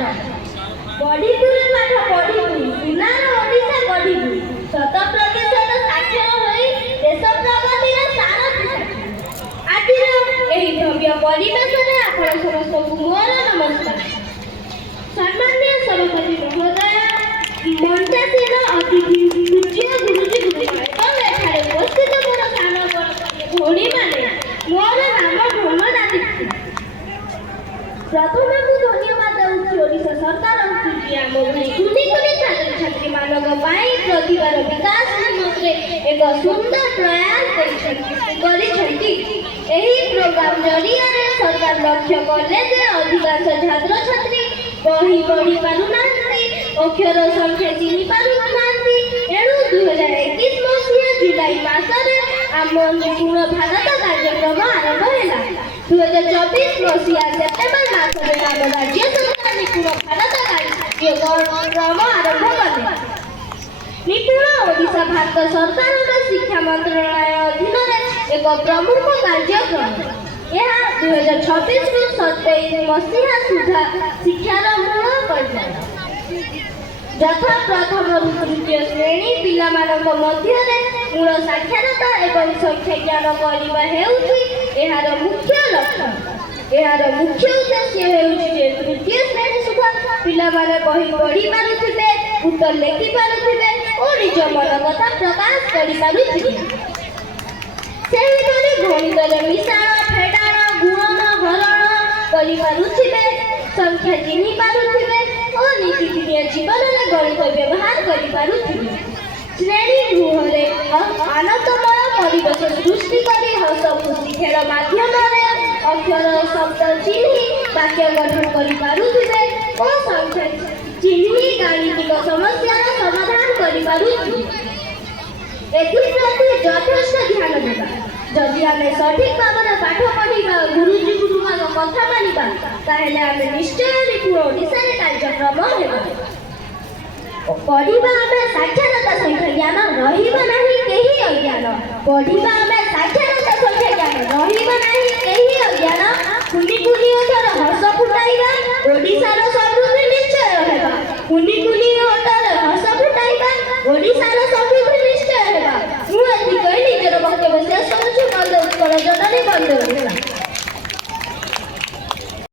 ମାତ୍ର ପଢ଼ିବୁରେ ପାଠ ପଢ଼ିବୁ ସୁନାର ଓଡ଼ିଶା ଗଢ଼ିବୁ ଶତ ପ୍ରତିଶତ ସାକ୍ଷର ହୋଇ ଦେଶ ପ୍ରଗତିର ସାରଥୀ ଆଜିର ଏହି ଭବ୍ୟ ପରିବେଶରେ ଆପଣ ସମସ୍ତଙ୍କୁ ମୋର ନମସ୍କାର। ସମ୍ମାନୀୟ ସଭାପତି ମହୋଦୟ, ମଞ୍ଚାସୀନ ଅତିଥି ପୂଜ୍ୟ ଗୁରୁଜୀ ଗୁରୁମା ଏବଂ ଏଠାରେ ଉପସ୍ଥିତ ମୋର ସାନ ବଡ଼ ଭଉଣୀମାନେ, ମୋର ନାମ ଭ୍ରମଣାଦିତ୍ୟ। ପ୍ରଥମେ ମୁଁ ଧନ୍ୟବାଦ ଦେଉଛି ଓଡ଼ିଶା ସରକାରଙ୍କୁ ଯେ ଆମ ଭଳି କୁନି କୁନି ଛାତ୍ରଛାତ୍ରୀମାନଙ୍କ ପାଇଁ ପ୍ରତିଭାର ବିକାଶ ନିମନ୍ତେ ଏକ ସୁନ୍ଦର ପ୍ରୟାସ କରିଛନ୍ତି। ଏହି ପ୍ରୋଗ୍ରାମ ଜରିଆରେ ସରକାର ଲକ୍ଷ୍ୟ କଲେ ଯେ ଅଧିକାଂଶ ଛାତ୍ରଛାତ୍ରୀ ବହି ପଢ଼ି ପାରୁନାହାନ୍ତି, ଅକ୍ଷର ସଂଖ୍ୟା ଚିହ୍ନି ପାରୁନାହାନ୍ତି। ଏଣୁ 2021 ମସିହା ଜୁଲାଇ ମାସରେ ଆମ ନିପୁଣ ଭାରତ କାର୍ଯ୍ୟକ୍ରମ ଆରମ୍ଭ ହେଲା। 2024 ମସିହା ସେପ୍ଟେମ୍ବର ମାସରେ ଆମ ରାଜ୍ୟ ସରକାର ନିପୁଣ ଭାରତ କାର୍ଯ୍ୟକ୍ରମ ଆରମ୍ଭ କଲେ। ନିପୁଣ ଓଡ଼ିଶା ଭାରତ ସରକାରଙ୍କ ଶିକ୍ଷା ମନ୍ତ୍ରଣାଳୟ ଅଧୀନରେ ଏକ ପ୍ରମୁଖ କାର୍ଯ୍ୟକ୍ରମ। ଏହା 2026ରୁ 27 ମସିହା ସୁଦ୍ଧା ଶିକ୍ଷାର ମୂଳ ପର୍ଯ୍ୟାୟ ଯଥା ପ୍ରଥମରୁ ତୃତୀୟ ଶ୍ରେଣୀ ପିଲାମାନଙ୍କ ମଧ୍ୟରେ ମୂଳ ସାକ୍ଷରତା ଏବଂ ସଂଖ୍ୟା ଜ୍ଞାନ କରିବା ହେଉଛି ଏହାର ମୁଖ୍ୟ ଲକ୍ଷ୍ୟ। ଏହାର ମୁଖ୍ୟ ଉଦ୍ଦେଶ୍ୟ ହେଉଛି ଯେ ତୃତୀୟ ଶ୍ରେଣୀ ସୁଦ୍ଧା ପିଲାମାନେ ବହି ପଢ଼ି ପାରୁଥିବେ, ଉତ୍ତର ଲେଖି ପାରୁଥିବେ ଓ ନିଜ ମନ କଥା ପ୍ରକାଶ କରିପାରୁଥିବେ। ସେହିପରି ଗଣିତରେ ମିଶାଣ ଫେଡ଼ାଣ ଗୁଣନ ହରଣ କରିପାରୁଥିବେ, ସଂଖ୍ୟା ଚିହ୍ନି ପାରୁଥିବେ ଓ ନୀତିଦିନିଆ ଜୀବନରେ ଗଣିତ ବ୍ୟବହାର କରିପାରୁଥିବେ। ଶ୍ରେଣୀ ଗୃହରେ ଆନନ୍ଦମୟ ପରିବେଶ ସୃଷ୍ଟି କରି ହସ ଖୁସି ଖେଳ ମାଧ୍ୟମରେ ଅକ୍ଷର ଶବ୍ଦ ଚିହ୍ନି ବାକ୍ୟ ଗଠନ କରିପାରୁଥିବେ ଓ ସଂଖ୍ୟା ଚିହ୍ନି ଗାଣିତିକ ସମସ୍ୟାର ସମାଧାନ କରିପାରୁଥିବେ। ଏଥିପ୍ରତି ଯଥେଷ୍ଟ ଧ୍ୟାନ ଦେବା। ଯଦି ଆମେ ସଠିକ ଭାବରେ ପାଠ ପଢ଼ିବା, ଗୁରୁଜୀ ଗୁରୁମାଙ୍କ କଥା ମାନିବା, ତାହେଲେ ଆମେ ନିଶ୍ଚୟ ନିପୁଣ ଓଡ଼ିଶାରେ କାର୍ଯ୍ୟକ୍ରମ ହେବା। ପଢ଼ିବା ଆମେ ସାକ୍ଷରତା ସଂଖ୍ୟା ଜ୍ଞାନ ରହିବା ନାହିଁ କେହି ଅଜ୍ଞାନ। ପଢ଼ିବା ଆମେ ସାକ୍ଷରତା ସଂଖ୍ୟା ଜ୍ଞାନ ରହିବା ନାହିଁ କେହି ଅଜ୍ଞାନ। କୁନି କୁନି ଓଠର ହସ ଫୁଟାଇବା ଓଡ଼ିଶାର ସମୃଦ୍ଧି ନିଶ୍ଚୟ ହେବା। କୁନି